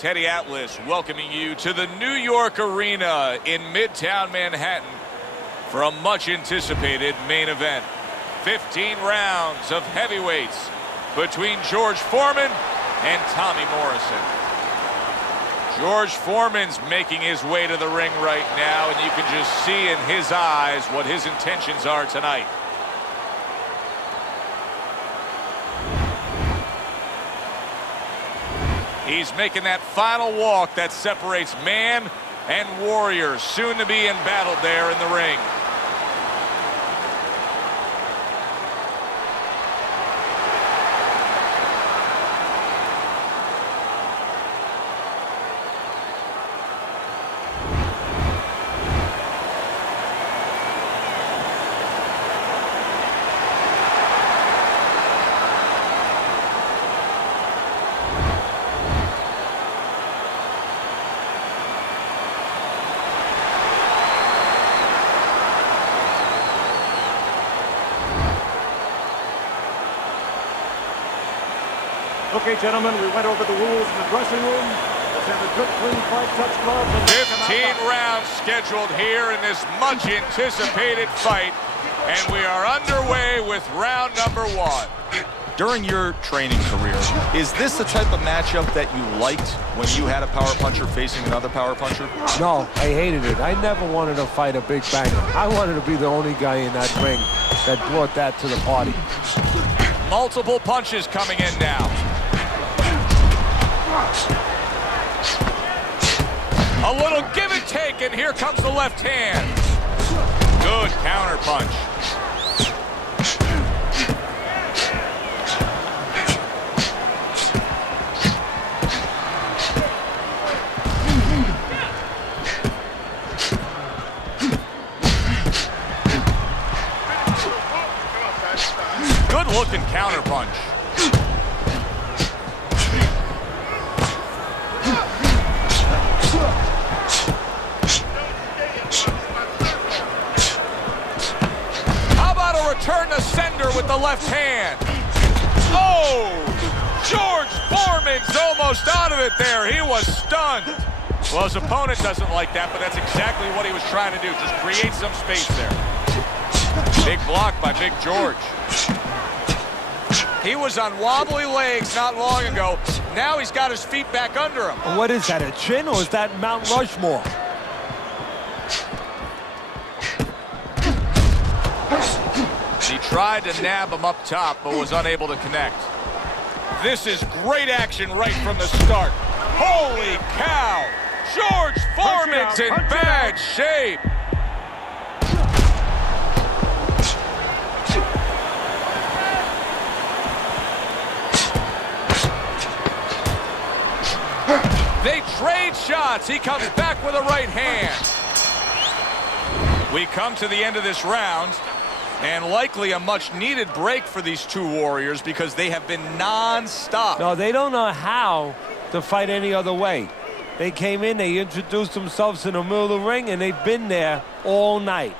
Teddy Atlas welcoming you to the New York Arena in Midtown Manhattan for a much-anticipated main event. 15 rounds of heavyweights between George Foreman and Tommy Morrison. George Foreman's making his way to the ring right now, and you can just see in his eyes what his intentions are tonight. He's making that final walk that separates man and warrior, soon to be embattled there in the ring. Okay, gentlemen, we went over the rules in the dressing room. Let's have a good, clean fight, touch gloves. 15 rounds scheduled here in this much-anticipated fight, and we are underway with round number 1. During your training career, is this the type of matchup that you liked when you had a power puncher facing another power puncher? No, I hated it. I never wanted to fight a big banger. I wanted to be the only guy in that ring that brought that to the party. Multiple punches coming in now. A little give and take, and here comes the left hand. Good counter punch. Good looking counter punch. Return to sender with the left hand. Oh! George Foreman's almost out of it there. He was stunned. Well, his opponent doesn't like that, but that's exactly what he was trying to do. Just create some space there. Big block by Big George. He was on wobbly legs not long ago. Now he's got his feet back under him. What is that, a chin, or is that Mount Rushmore? He tried to nab him up top, but was unable to connect. This is great action right from the start. Holy cow! George Foreman's in bad shape. They trade shots. He comes back with a right hand. We come to the end of this round, and likely a much-needed break for these two warriors because they have been non-stop. No, they don't know how to fight any other way. They came in, they introduced themselves in the middle of the ring, and they've been there all night.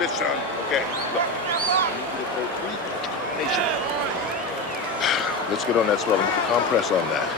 Listen, okay, look. Let's get on that swelling. Get the compress on that.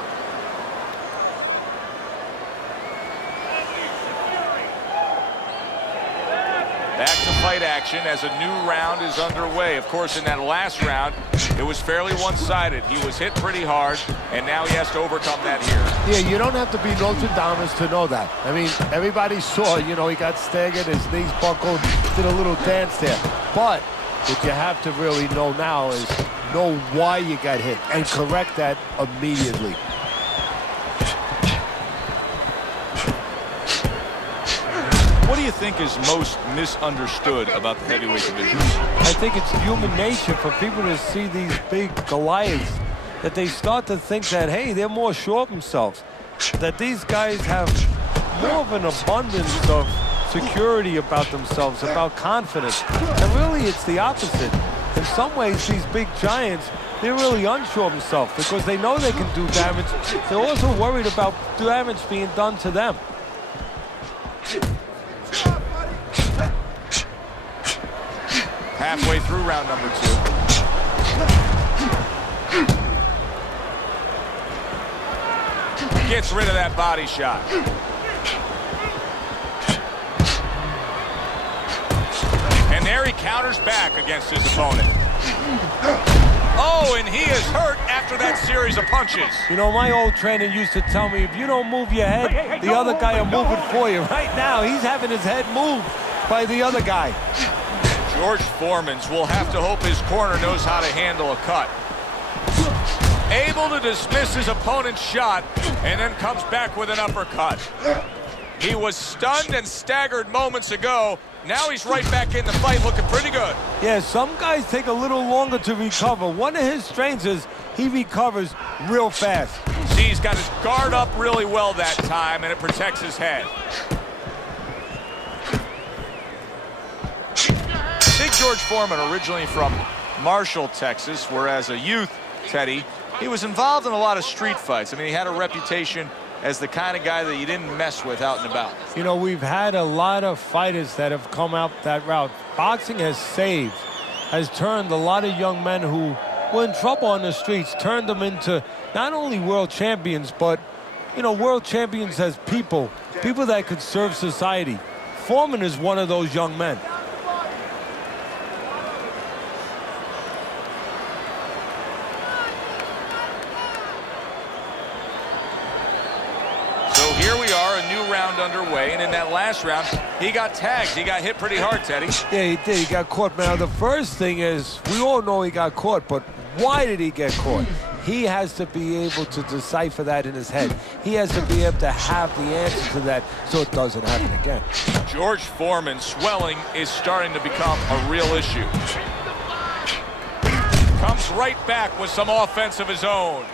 Back to fight action as a new round is underway. Of course, in that last round, it was fairly one-sided. He was hit pretty hard, and now he has to overcome that here. Yeah, you don't have to be Nostradamus to know that. I mean, everybody saw, you know, he got staggered, his knees buckled, did a little dance there. But what you have to really know now is know why you got hit and correct that immediately. What do you think is most misunderstood about the heavyweight division? I think it's human nature for people to see these big Goliaths, that they start to think that, hey, they're more sure of themselves, that these guys have more of an abundance of security about themselves, about confidence. And really, it's the opposite. In some ways, these big giants, they're really unsure of themselves because they know they can do damage. They're also worried about damage being done to them. halfway through round number 2. Gets rid of that body shot. And there he counters back against his opponent. Oh, and he is hurt after that series of punches. You know, my old trainer used to tell me, if you don't move your head, the other guy will move it for you. Right now, he's having his head moved by the other guy. George Foreman's will have to hope his corner knows how to handle a cut. Able to dismiss his opponent's shot, and then comes back with an uppercut. He was stunned and staggered moments ago. Now he's right back in the fight, looking pretty good. Yeah, some guys take a little longer to recover. One of his strengths is he recovers real fast. See, he's got his guard up really well that time, and it protects his head. Big George Foreman, originally from Marshall, Texas, where as a youth, Teddy, he was involved in a lot of street fights. I mean, he had a reputation as the kind of guy that you didn't mess with out and about. You know, we've had a lot of fighters that have come out that route. Boxing has turned a lot of young men who were in trouble on the streets, turned them into not only world champions, but, you know, world champions as people that could serve society. Foreman is one of those young men. Here we are, a new round underway, and in that last round, he got tagged. He got hit pretty hard, Teddy. Yeah, he did. He got caught. Now, the first thing is, we all know he got caught, but why did he get caught? He has to be able to decipher that in his head. He has to be able to have the answer to that so it doesn't happen again. George Foreman, swelling is starting to become a real issue. Comes right back with some offense of his own.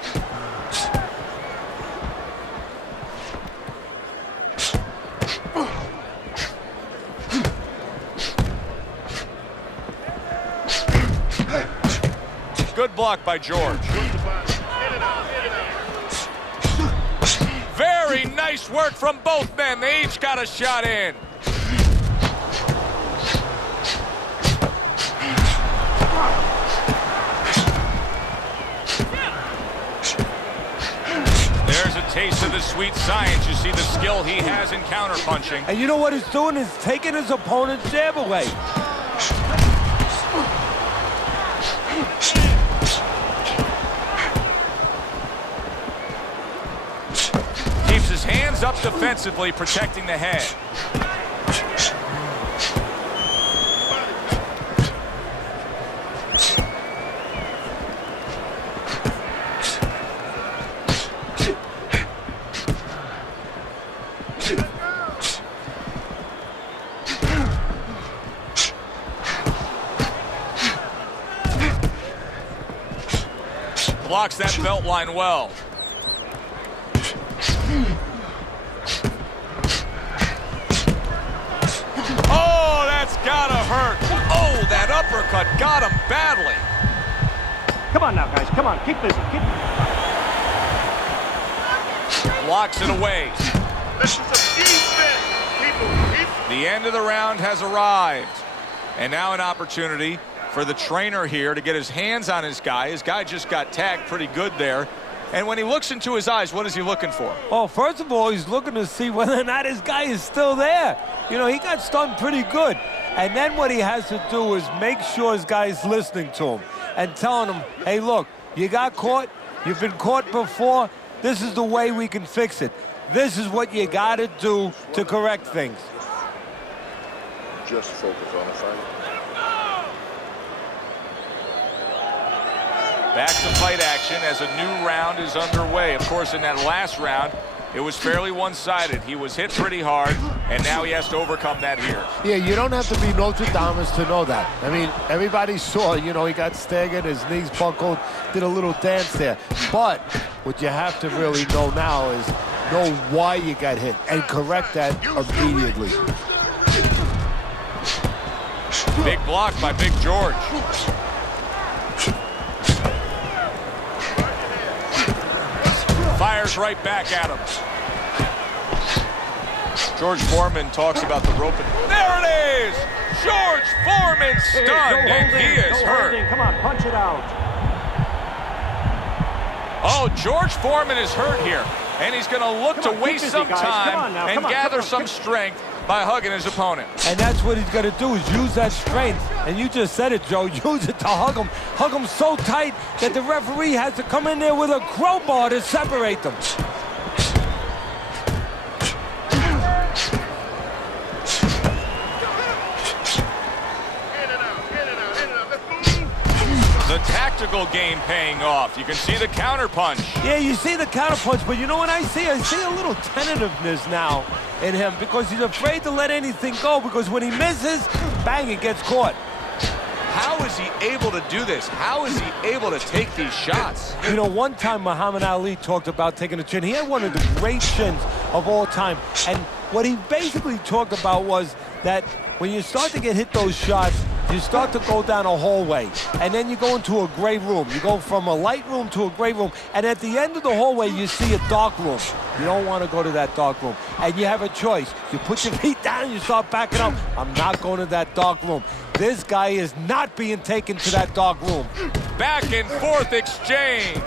Good block by George. Very nice work from both men. They each got a shot in. There's a taste of the sweet science. You see the skill he has in counterpunching. And you know what he's doing? He's taking his opponent's jab away. Keeps his hands up defensively, protecting the head. Blocks that belt line well. Oh, that's gotta hurt. Oh, that uppercut got him badly. Come on now, guys. Come on. Keep busy. Blocks it away. This is a defense, people. The end of the round has arrived. And now an opportunity for the trainer here to get his hands on his guy. His guy just got tagged pretty good there. And when he looks into his eyes, what is he looking for? Oh, first of all, he's looking to see whether or not his guy is still there. You know, he got stunned pretty good. And then what he has to do is make sure his guy's listening to him and telling him, hey, look, you got caught. You've been caught before. This is the way we can fix it. This is what you got to do to correct things. Just focus on the fight. Back to fight action as a new round is underway. Of course, in that last round, it was fairly one-sided. He was hit pretty hard, and now he has to overcome that here. Yeah, you don't have to be Nostradamus to know that. I mean, everybody saw, you know, he got staggered, his knees buckled, did a little dance there. But what you have to really know now is know why you got hit and correct that immediately. Big block by Big George. Fires right back at him. George Foreman talks about the rope. There it is! George Foreman stunned, and he is hurt. Come on, punch it out. Oh, George Foreman is hurt here, and he's going to look to waste some time and gather some strength by hugging his opponent. And that's what he's going to do, is use that strength. And you just said it, Joe. Use it to hug him. Hug him so tight that the referee has to come in there with a crowbar to separate them. The tactical game paying off. You can see the counterpunch. Yeah, you see the counterpunch, but you know what I see? I see a little tentativeness now in him because he's afraid to let anything go, because when he misses, bang, it gets caught. How is he able to do this? How is he able to take these shots? You know, one time Muhammad Ali talked about taking a chin. He had one of the great chins of all time. And what he basically talked about was that when you start to get hit those shots, you start to go down a hallway, and then you go into a gray room. You go from a light room to a gray room, and at the end of the hallway, you see a dark room. You don't want to go to that dark room, and you have a choice. You put your feet down, and you start backing up. I'm not going to that dark room. This guy is not being taken to that dark room. Back and forth exchange.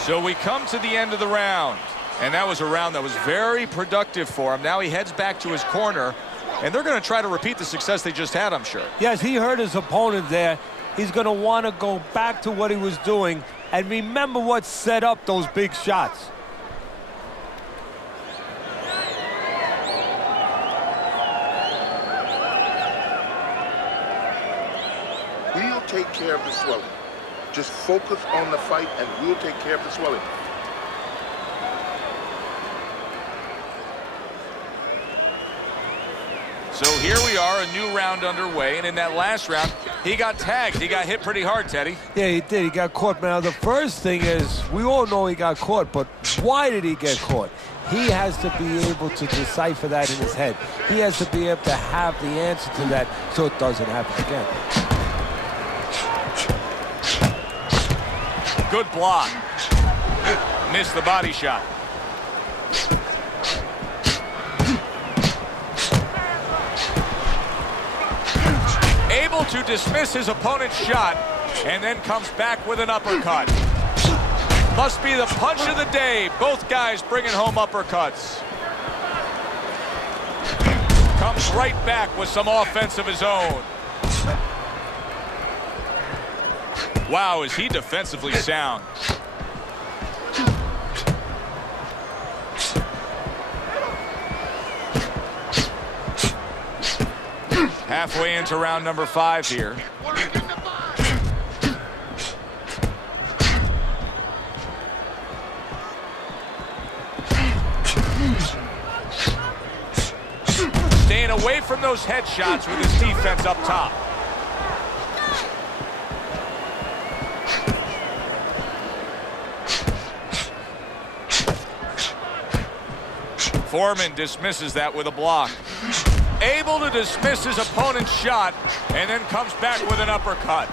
So we come to the end of the round, and that was a round that was very productive for him. Now he heads back to his corner, and they're going to try to repeat the success they just had, I'm sure. Yes, he hurt his opponent there. He's going to want to go back to what he was doing and remember what set up those big shots. We'll take care of the swelling. Just focus on the fight, and we'll take care of the swelling. So here we are, a new round underway, and in that last round, he got tagged. He got hit pretty hard, Teddy. Yeah, he did. He got caught. Now, the first thing is, we all know he got caught, but why did he get caught? He has to be able to decipher that in his head. He has to be able to have the answer to that so it doesn't happen again. Good block. Missed the body shot. Able to dismiss his opponent's shot, and then comes back with an uppercut. Must be the punch of the day. Both guys bringing home uppercuts. Comes right back with some offense of his own. Wow, is he defensively sound. Halfway into round number 5 here. Staying away from those headshots with his defense up top. Foreman dismisses that with a block. Able to dismiss his opponent's shot, and then comes back with an uppercut.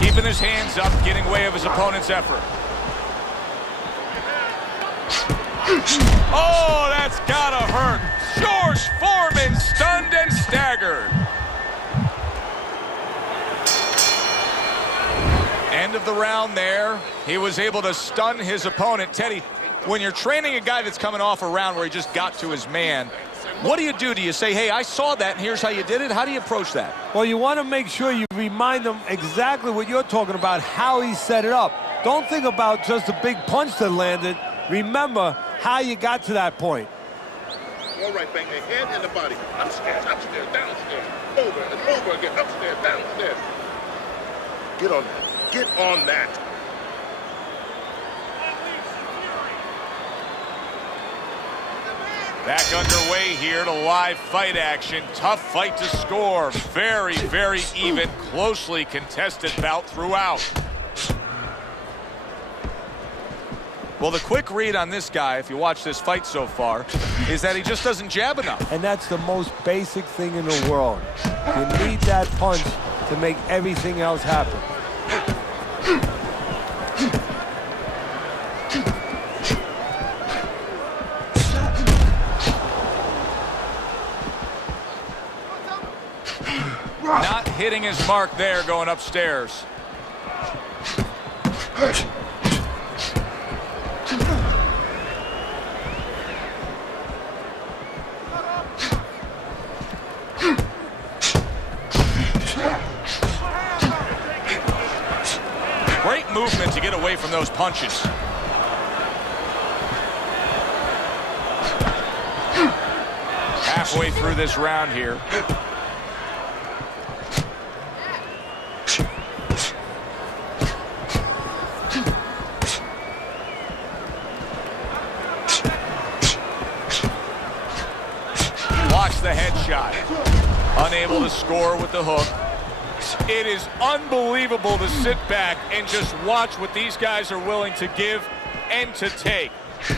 Keeping his hands up, getting way of his opponent's effort. Oh, that's gotta hurt. George Foreman stunned and staggered. End of the round there. He was able to stun his opponent. Teddy, when you're training a guy that's coming off a round where he just got to his man, what do you do? Do you say, hey, I saw that and here's how you did it? How do you approach that? Well, you want to make sure you remind him exactly what you're talking about, how he set it up. Don't think about just a big punch that landed. Remember how you got to that point. All right, bang the head and the body. Upstairs, upstairs, downstairs. Over and over again. Upstairs, downstairs. Get on that. Get on that. Back underway here to live fight action. Tough fight to score. Very, very even, closely contested bout throughout. Well, the quick read on this guy, if you watch this fight so far, is that he just doesn't jab enough. And that's the most basic thing in the world. You need that punch to make everything else happen. Not hitting his mark there going upstairs. Great movement to get away from those punches. Halfway through this round here. Blocks the headshot. Unable to score with the hook. It is unbelievable to sit back and just watch what these guys are willing to give and to take.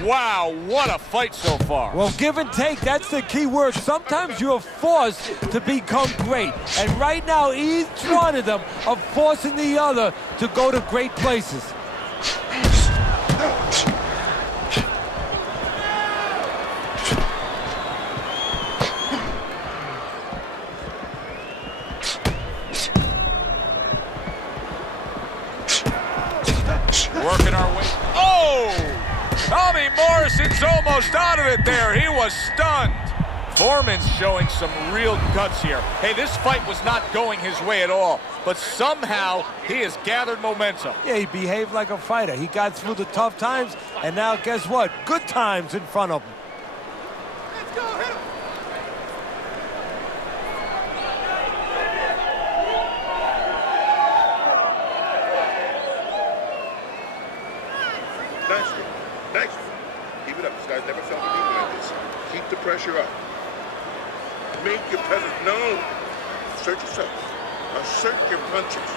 Wow, what a fight so far. Well, give and take, that's the key word. Sometimes you're forced to become great. And right now, each one of them are forcing the other to go to great places. Working our way. Oh! Tommy Morrison's almost out of it there. He was stunned. Foreman's showing some real guts here. Hey, this fight was not going his way at all, but somehow he has gathered momentum. Yeah, he behaved like a fighter. He got through the tough times, and now guess what? Good times in front of him. Let's go, hit him. Nice. Keep it up. This guy's never felt anything like this. Keep the pressure up. Make your presence known. Assert yourself. Assert your punches.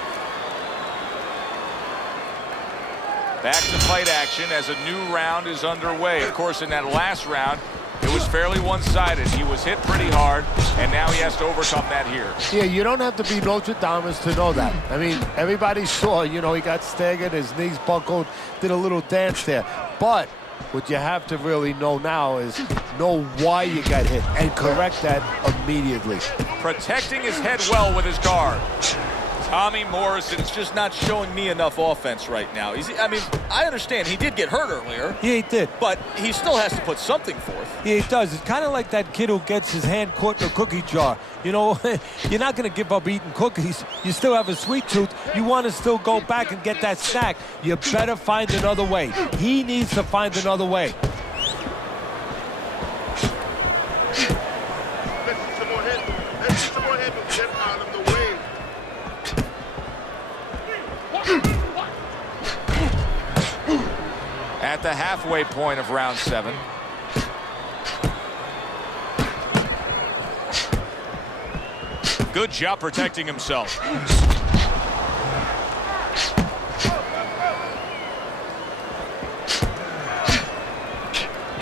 Back to fight action as a new round is underway. Of course, in that last round, it was fairly one-sided. He was hit pretty hard, and now he has to overcome that here. Yeah, you don't have to be Nostradamus to know that. I mean, everybody saw, he got staggered, his knees buckled, did a little dance there. But what you have to really know now is know why you got hit and correct that immediately. Protecting his head well with his guard. Tommy Morrison's just not showing me enough offense right now. I understand he did get hurt earlier. Yeah, he did. But he still has to put something forth. Yeah, he does. It's kind of like that kid who gets his hand caught in a cookie jar. You're not going to give up eating cookies. You still have a sweet tooth. You want to still go back and get that snack. You better find another way. He needs to find another way. Some more head. Get out of the way. At the halfway point of round 7. Good job protecting himself.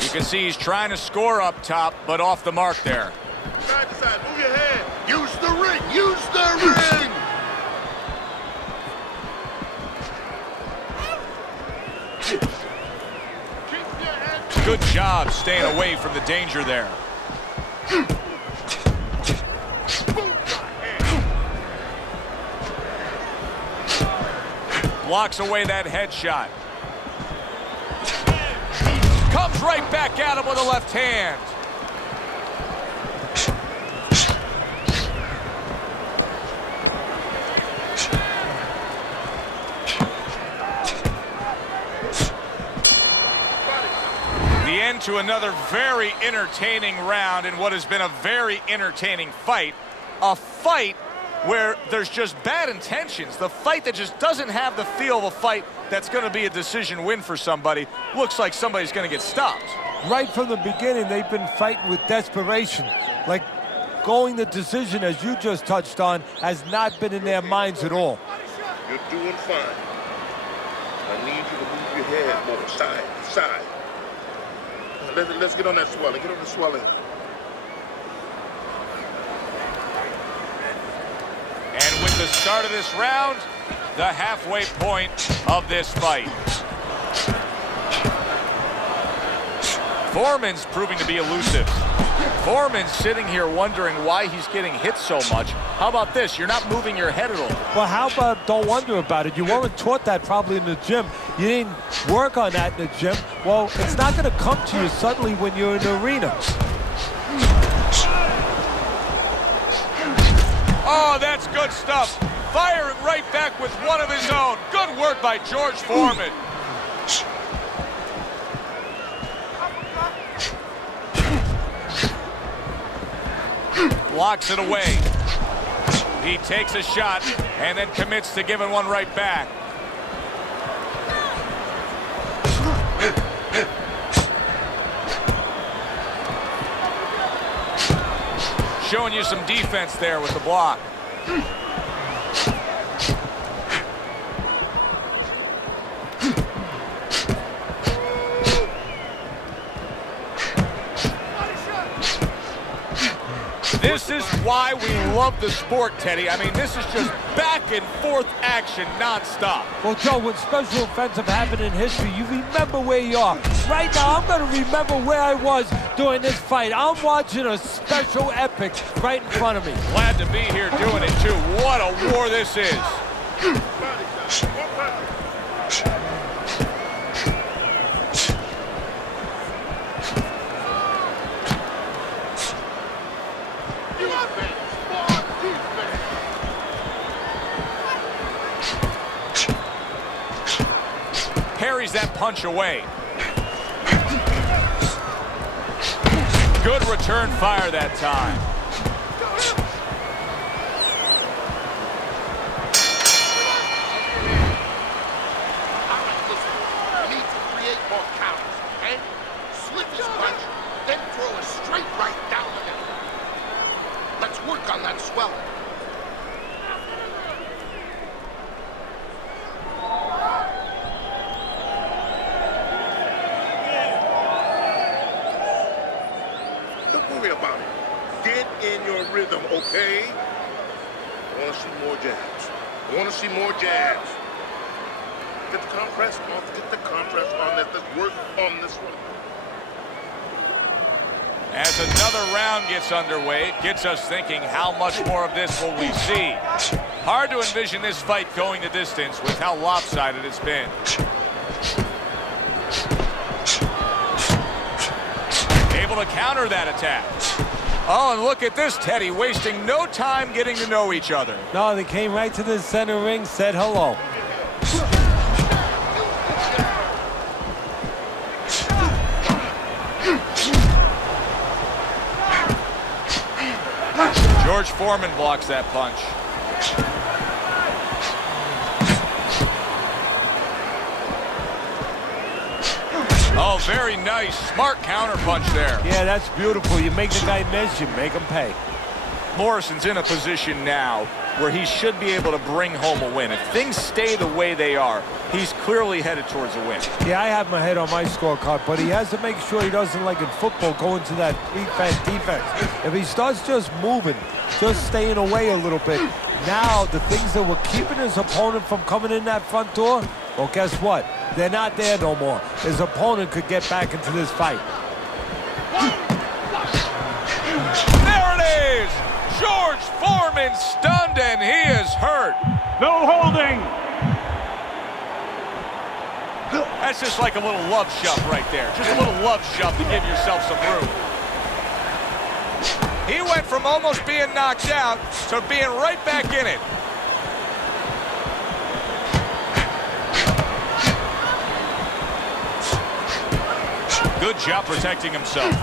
You can see he's trying to score up top, but off the mark there. Side to side. Move your head. Use the ring. Use the ring. Good job staying away from the danger there. Blocks away that headshot. Comes right back at him with a left hand. The end to another very entertaining round in what has been a very entertaining fight. A fight where there's just bad intentions. The fight that just doesn't have the feel of a fight that's going to be a decision win for somebody. Looks like somebody's going to get stopped. Right from the beginning, they've been fighting with desperation. Like going the decision, as you just touched on, has not been in their minds at all. You're doing fine. I need you to move your head more side to side. Let's get on that swelling. Get on the swelling. the start of this round, the halfway point of this fight. Foreman's proving to be elusive. Foreman's sitting here wondering why he's getting hit so much. How about this? You're not moving your head at all. Well, how about don't wonder about it? You weren't taught that probably in the gym. You didn't work on that in the gym. Well, it's not going to come to you suddenly when you're in the arena. Oh, that's good stuff. Firing right back with one of his own. Good work by George Foreman. Blocks it away. He takes a shot and then commits to giving one right back. Showing you some defense there with the block. This is why we love the sport, Teddy. I mean, this is just back and forth action nonstop. Well, Joe, when special events have happened in history, you remember where you are. Right now, I'm going to remember where I was during this fight. I'm watching a special epic right in front of me. Glad to be here doing it, too. What a war this is. Parries that punch away. Good return fire that time. All right, listen. You need to create more counters, okay? Slip his punch, then throw a straight right down the middle. Let's work on that swelling. About it. Get in your rhythm, okay? I want to see more jabs. I want to see more jabs. Get the compress off. Get the compress on that. Let's work on this one. As another round gets underway, it gets us thinking, how much more of this will we see? Hard to envision this fight going the distance with how lopsided it's been. Able to counter that attack. Oh, and look at this, Teddy, wasting no time getting to know each other. No, they came right to the center ring, said hello. George Foreman blocks that punch. Oh, very nice. Smart counter punch there. Yeah, that's beautiful. You make the guy miss, you make him pay. Morrison's in a position now where he should be able to bring home a win. If things stay the way they are, he's clearly headed towards a win. Yeah, I have my head on my scorecard, but he has to make sure he doesn't, like in football, go into that defense. If he starts just moving, just staying away a little bit, now the things that were keeping his opponent from coming in that front door, well, guess what? They're not there no more. His opponent could get back into this fight. There it is! George Foreman stunned and he is hurt. No holding. That's just like a little love shove right there. Just a little love shove to give yourself some room. He went from almost being knocked out to being right back in it. Good job protecting himself.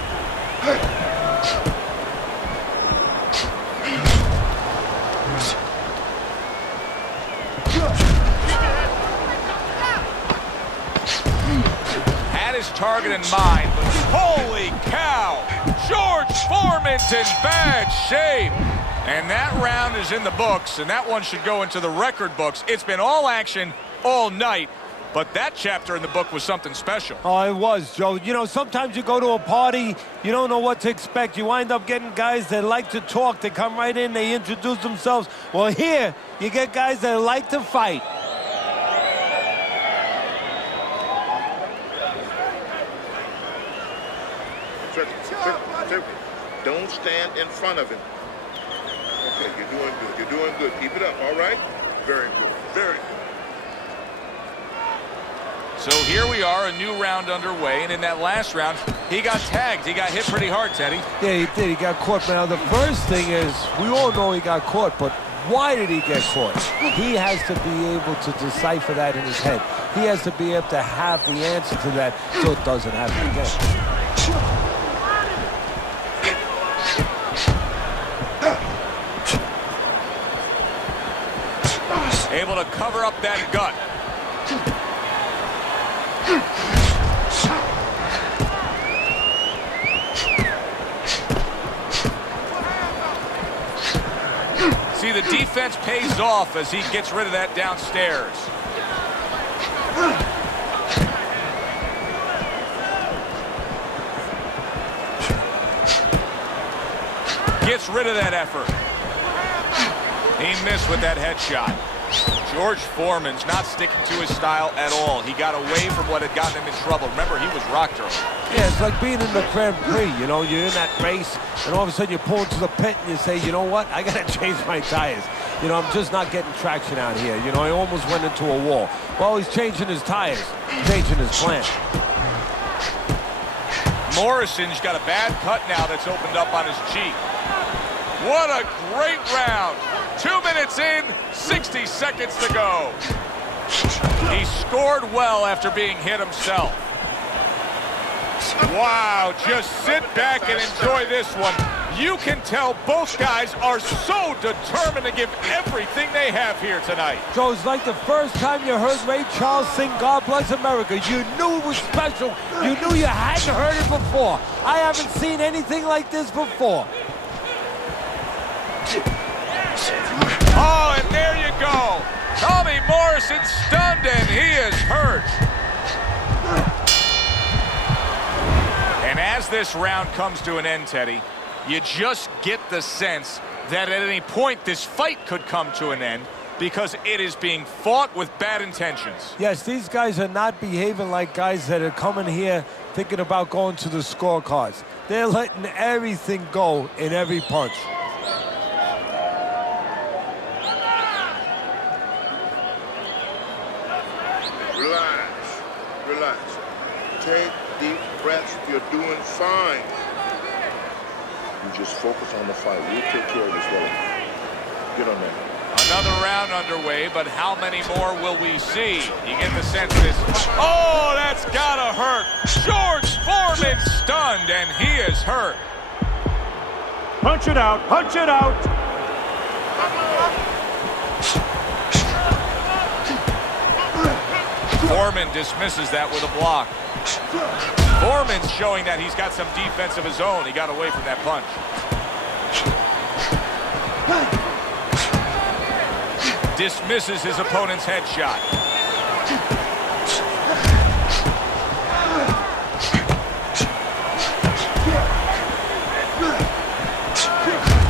Had his target in mind, but holy cow! George Foreman's in bad shape. And that round is in the books, and that one should go into the record books. It's been all action all night. But that chapter in the book was something special. Oh, it was, Joe. You know, sometimes you go to a party, you don't know what to expect. You wind up getting guys that like to talk. They come right in, they introduce themselves. Well, here, you get guys that like to fight. Don't stand in front of him. Okay, you're doing good. You're doing good. Keep it up, all right? Very good. Very good. So here we are, a new round underway, and in that last round, he got tagged. He got hit pretty hard, Teddy. Yeah, he did. He got caught. Now, the first thing is, we all know he got caught, but why did he get caught? He has to be able to decipher that in his head. He has to be able to have the answer to that so it doesn't happen again. Able to cover up that gut. See, the defense pays off as he gets rid of that downstairs. Gets rid of that effort. He missed with that headshot. George Foreman's not sticking to his style at all. He got away from what had gotten him in trouble. Remember, he was rocked early. Yeah, it's like being in the Grand Prix. You know, you're in that race, and all of a sudden you pull into the pit and you say, you know what, I got to change my tires. You know, I'm just not getting traction out here. You know, I almost went into a wall. Well, he's changing his tires, changing his plan. Morrison's got a bad cut now that's opened up on his cheek. What a great round. 2 minutes in, 60 seconds to go. He scored well after being hit himself. Wow, just sit back and enjoy this one. You can tell both guys are so determined to give everything they have here tonight. So it's like the first time you heard Ray Charles sing God Bless America. You knew it was special. You knew you hadn't heard it before. I haven't seen anything like this before. Oh, and there you go. Tommy Morrison stunned, and he is hurt. And as this round comes to an end, Teddy, you just get the sense that at any point this fight could come to an end because it is being fought with bad intentions. Yes, these guys are not behaving like guys that are coming here thinking about going to the scorecards. They're letting everything go in every punch. Relax. Take deep breaths. You're doing fine. You just focus on the fight. We'll take care of this, fella. Get on there. Another round underway, but how many more will we see? You get the sense this. Oh, that's gotta hurt. George Foreman stunned, and he is hurt. Punch it out. Punch it out. Foreman dismisses that with a block. Foreman's showing that he's got some defense of his own. He got away from that punch. Dismisses his opponent's headshot.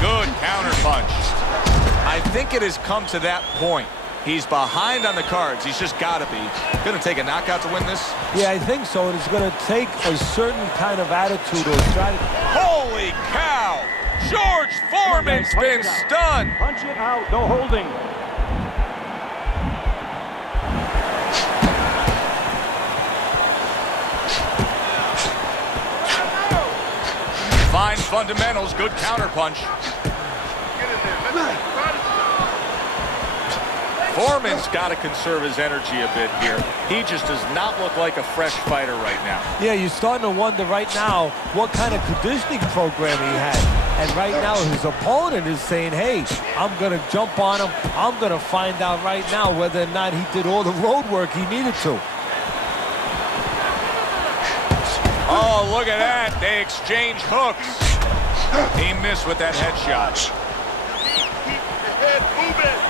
Good counter punch. I think it has come to that point. He's behind on the cards. He's just got to be. Going to take a knockout to win this? Yeah, I think so. And it's going to take a certain kind of attitude or strategy. Holy cow! George Foreman's been stunned. Punch it out. No holding. Fine fundamentals. Good counter punch. Foreman's got to conserve his energy a bit here. He just does not look like a fresh fighter right now. Yeah, you're starting to wonder right now what kind of conditioning program he had. And right now his opponent is saying, hey, I'm going to jump on him. I'm going to find out right now whether or not he did all the road work he needed to. Oh, look at that. They exchange hooks. He missed with that headshot. Keep your head moving.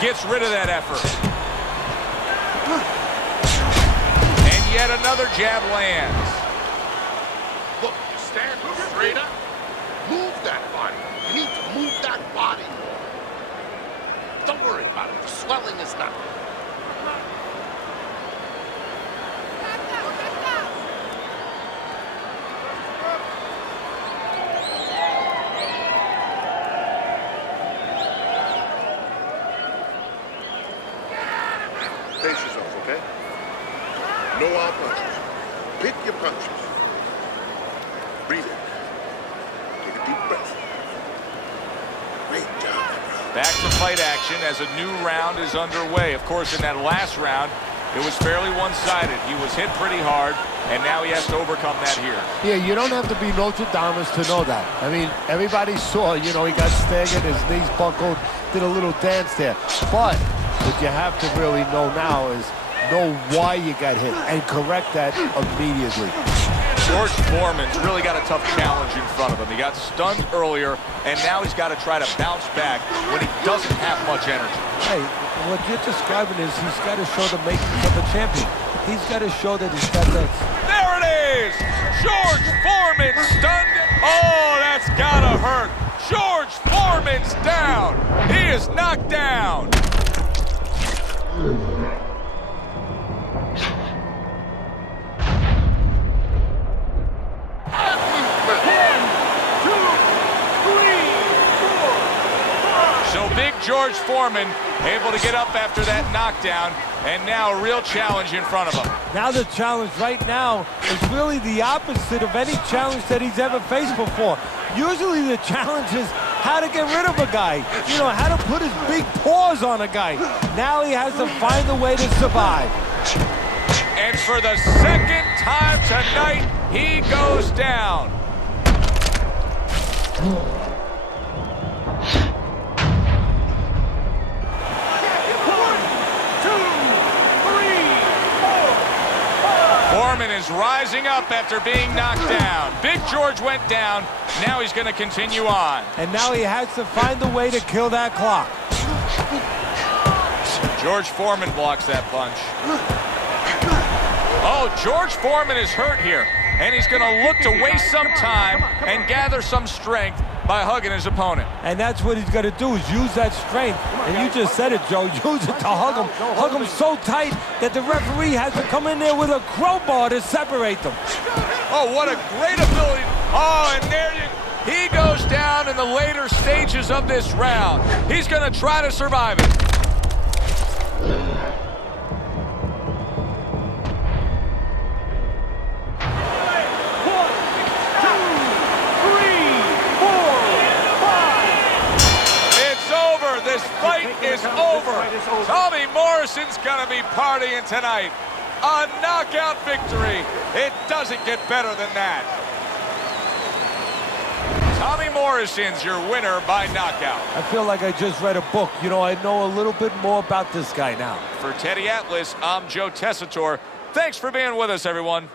Gets rid of that effort. And yet another jab lands. Look, you stand straight up. Move that body. You need to move that body. Don't worry about it. The swelling is not. Pace yourself, okay? No out punches. Pick your punches. Breathe in. Take a deep breath. Great job, bro. Back to fight action as a new round is underway. Of course, in that last round, it was fairly one-sided. He was hit pretty hard, and now he has to overcome that here. Yeah, you don't have to be Nostradamus to know that. I mean, everybody saw, you know, he got staggered, his knees buckled, did a little dance there. But what you have to really know now is know why you got hit and correct that immediately. George Foreman's really got a tough challenge in front of him. He got stunned earlier, and now he's got to try to bounce back when he doesn't have much energy. Hey, what you're describing is he's got to show the makings of a champion. He's got to show that he's got the... There it is! George Foreman stunned. Oh, that's gotta hurt. George Foreman's down. He is knocked down. So big George Foreman able to get up after that knockdown, and now a real challenge in front of him. Now the challenge right now is really the opposite of any challenge that he's ever faced before. Usually the challenge is how to get rid of a guy, you know, how to put his big paws on a guy. Now he has to find a way to survive. And for the second time tonight, he goes down. Foreman is rising up after being knocked down. Big George went down. Now he's going to continue on. And now he has to find a way to kill that clock. George Foreman blocks that punch. Oh, George Foreman is hurt here. And he's going to look to waste some time and gather some strength by hugging his opponent. And that's what he's going to do, is use that strength. And you just said it, Joe. Use it to hug him. Hug him so tight that the referee has to come in there with a crowbar to separate them. Oh, what a great ability. Oh, and there he goes down in the later stages of this round. He's going to try to survive it. This fight is over. Tommy Morrison's gonna be partying tonight. A knockout victory. It doesn't get better than that. Tommy Morrison's your winner by knockout. I feel like I just read a book. You know, I know a little bit more about this guy now. For Teddy Atlas, I'm Joe Tessitore. Thanks for being with us, everyone.